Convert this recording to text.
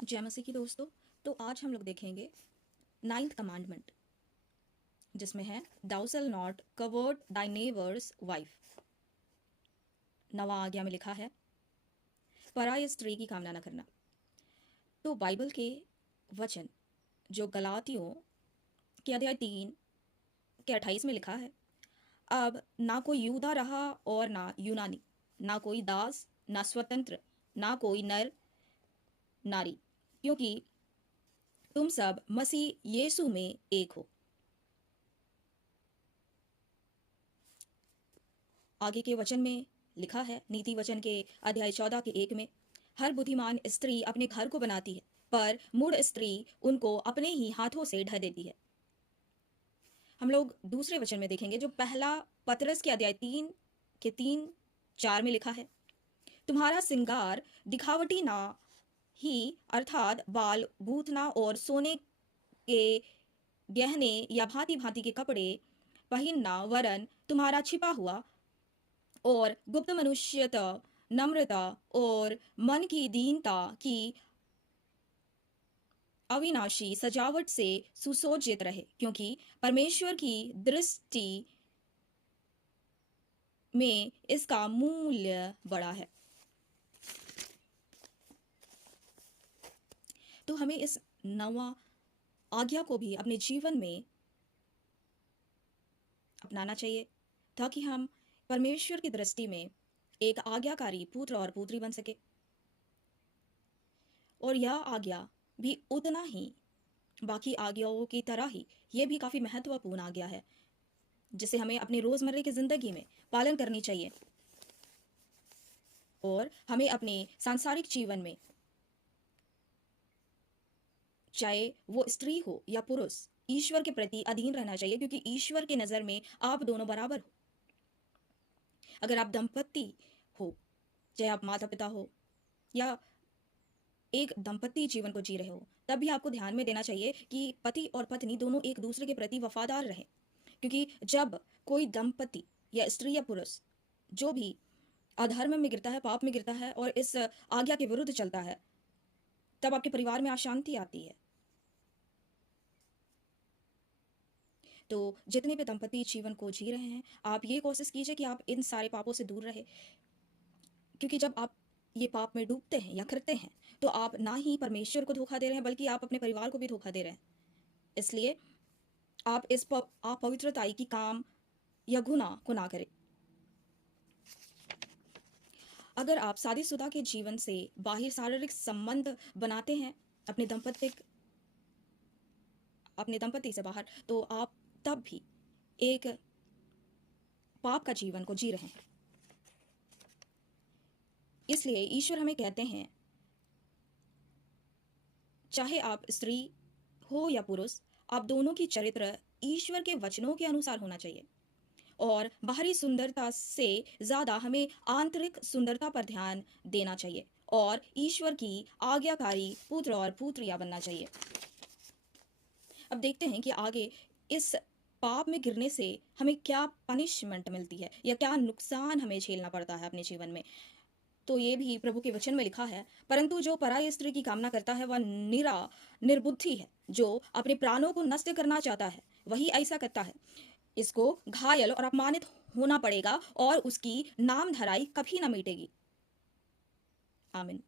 जय मसीह की दोस्तों। तो आज हम लोग देखेंगे नाइन्थ कमांडमेंट, जिसमें है thou shalt not covet thy neighbour's wife. नवा आज्ञा में लिखा है पराय स्त्री की कामना न करना। तो बाइबल के वचन जो गलातियों के अध्याय 3 के 28 में लिखा है, अब ना कोई यूदा रहा और ना यूनानी, ना कोई दास ना स्वतंत्र, ना कोई नर नारी, क्योंकि तुम सब मसीह यीशु में एक हो। आगे के वचन में लिखा है, नीति वचन के अध्याय 14 के 1 में, हर बुद्धिमान स्त्री अपने घर को बनाती है, पर मूढ़ स्त्री उनको अपने ही हाथों से ढह देती है। हम लोग दूसरे वचन में देखेंगे जो पहला पतरस के अध्याय 3 के 3-4 में लिखा है, तुम्हारा सिंगार दिखावटी ना ही अर्थात बाल गूंथना और सोने के गहने या भांति भांति के कपड़े पहनना, वरन तुम्हारा छिपा हुआ और गुप्त मनुष्यता, नम्रता और मन की दीनता की अविनाशी सजावट से सुसज्जित रहे, क्योंकि परमेश्वर की दृष्टि में इसका मूल्य बड़ा है। तो हमें इस नवा आज्ञा को भी अपने जीवन में अपनाना चाहिए, ताकि हम परमेश्वर की दृष्टि में एक आज्ञाकारी पुत्र और पुत्री बन सके। और यह आज्ञा भी उतना ही बाकी आज्ञाओं की तरह ही यह भी काफ़ी महत्वपूर्ण आज्ञा है, जिसे हमें अपनी रोज़मर्रा की ज़िंदगी में पालन करनी चाहिए। और हमें अपने सांसारिक जीवन में, चाहे वो स्त्री हो या पुरुष, ईश्वर के प्रति अधीन रहना चाहिए, क्योंकि ईश्वर के नज़र में आप दोनों बराबर हो। अगर आप दंपति हो, चाहे आप माता पिता हो या एक दंपति जीवन को जी रहे हो, तब भी आपको ध्यान में देना चाहिए कि पति और पत्नी दोनों एक दूसरे के प्रति वफादार रहें। क्योंकि जब कोई दंपति या स्त्री या पुरुष जो भी अधर्म में गिरता है, पाप में गिरता है और इस आज्ञा के विरुद्ध चलता है, तब आपके परिवार में अशांति आती है। तो जितने भी दंपति जीवन को जी रहे हैं, आप ये कोशिश कीजिए कि आप इन सारे पापों से दूर रहे, क्योंकि जब आप ये पाप में डूबते हैं या करते हैं, तो आप ना ही परमेश्वर को धोखा दे रहे हैं, बल्कि आप अपने परिवार को भी धोखा दे रहे हैं। इसलिए आप अपवित्रताई की काम या गुनाह को ना करें। अगर आप शादीशुदा के जीवन से बाहर शारीरिक संबंध बनाते हैं अपने दंपति से बाहर, तो आप तब भी एक पाप का जीवन को जी रहे हैं। इसलिए ईश्वर हमें कहते हैं, चाहे आप स्त्री हो या पुरुष, आप दोनों की चरित्र ईश्वर के वचनों के अनुसार होना चाहिए। और बाहरी सुंदरता से ज़्यादा हमें आंतरिक सुंदरता पर ध्यान देना चाहिए और ईश्वर की आज्ञाकारी पुत्र और पुत्रियां बनना चाहिए। अब देखते हैं कि आगे इस पाप में गिरने से हमें क्या पनिशमेंट मिलती है या क्या नुकसान हमें झेलना पड़ता है अपने जीवन में। तो ये भी प्रभु के वचन में लिखा है, परंतु जो पराई स्त्री की कामना करता है वह निर्बुद्धि है, जो अपने प्राणों को नष्ट करना चाहता है वही ऐसा करता है। इसको घायल और अपमानित होना पड़ेगा और उसकी नाम धराई कभी ना मिटेगी। आमीन।